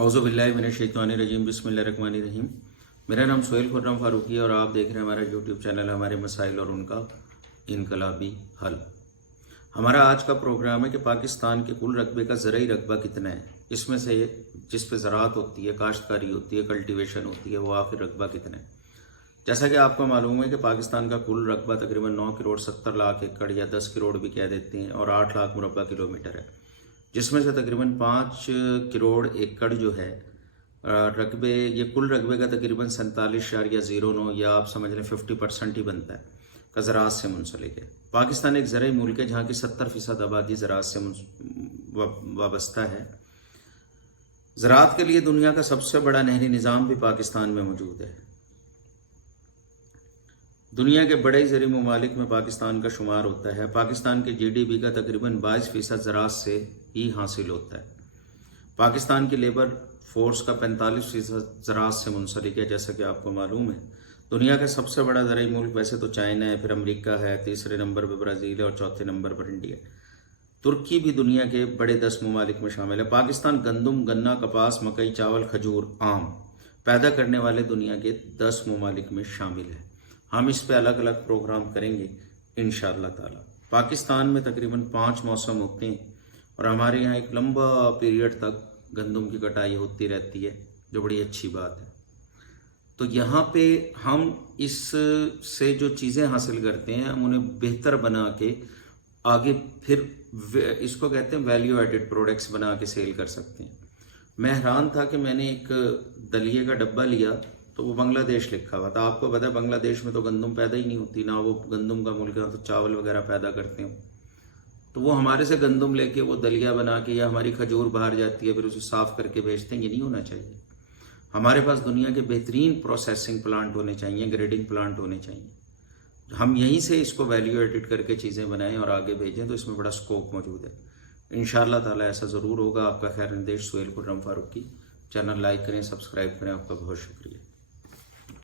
औज़ुबिल्लाहि मिनश्शैतानिर्रजीम बिस्मिल्लाहिर्रहमानिर्रहीम। मेरा नाम सोहेल खुर्रम फारूकी है और आप देख रहे हैं हमारा यूट्यूब चैनल हमारे मसाइल और उनका इनकलाबी हल। हमारा आज का प्रोग्राम है कि पाकिस्तान के कुल रकबे का ज़रई रकबा कितना है, इसमें से जिस पे ज़राअत होती है, काश्तकारी होती है, कल्टीवेशन होती है, वो आखिर रकबा कितना है। जैसा कि आपको मालूम है कि पाकिस्तान का कुल रकबा तकरीबन 9 करोड़ 70 लाख एकड़ या 10 करोड़ भी कह देते हैं और 8 लाख मुरब्बा किलोमीटर है, जिसमें से तकरीबन 5 करोड़ एकड़ जो है रकबे, ये कुल रकबे का तकरीबन 47.09 या आप समझ लें 50% ही बनता है का ज़राअत से मुंसलिक है। पाकिस्तान एक ज़रई मुल्क है जहाँ की 70% आबादी ज़राअत से वाबस्ता है। ज़राअत के लिए दुनिया का सबसे बड़ा नहरी निज़ाम भी पाकिस्तान में मौजूद है। दुनिया के बड़े ज़रई ममालिक में पाकिस्तान का शुमार होता है। पाकिस्तान के GDP का तकरीबन 22% ज़राअत से ही हासिल होता है। पाकिस्तान की लेबर फोर्स का 45% ज़राअत से मुंसलिक है। जैसा कि आपको मालूम है, दुनिया का सबसे बड़ा ज़रई मुल्क वैसे तो चाइना है, फिर अमेरिका है, तीसरे नंबर पर ब्राज़ील है और चौथे नंबर पर इंडिया। तुर्की भी दुनिया के बड़े 10 ममालिक में शामिल है। पाकिस्तान गंदम, गन्ना, कपास, मकई, चावल, खजूर, आम पैदा करने वाले दुनिया के 10 ममालिक में शामिल है। हम इस पे अलग अलग प्रोग्राम करेंगे इंशाअल्लाह ताला। पाकिस्तान में तकरीबन 5 मौसम होते हैं और हमारे यहाँ एक लंबा पीरियड तक गंदम की कटाई होती रहती है, जो बड़ी अच्छी बात है। तो यहाँ पे हम इससे जो चीज़ें हासिल करते हैं, हम उन्हें बेहतर बना के आगे फिर इसको कहते हैं वैल्यू एडेड प्रोडक्ट्स बना के सेल कर सकते हैं। मैं हैरान था कि मैंने एक दलिए का डब्बा लिया तो वो बांग्लादेश लिखा हुआ था। आपको पता है बांग्लादेश में तो गंदम पैदा ही नहीं होती, ना वो गंदम का मुल्क है, तो चावल वगैरह पैदा करते हैं। तो वो हमारे से गंदम लेके वो दलिया बना के या हमारी खजूर बाहर जाती है, फिर उसे साफ़ करके बेचते हैं। ये नहीं होना चाहिए। हमारे पास दुनिया के बेहतरीन प्रोसेसिंग प्लांट होने चाहिए, ग्रेडिंग प्लांट होने चाहिए। हम यहीं से इसको वैल्यू एडिट करके चीज़ें बनाएं और आगे भेजें, तो इसमें बड़ा स्कोप मौजूद है। इंशाअल्लाह ताला ऐसा ज़रूर होगा। आपका खैर निर्देश सोहेल खुर्रम फारूकी। चैनल लाइक करें, सब्सक्राइब करें। आपका बहुत शुक्रिया।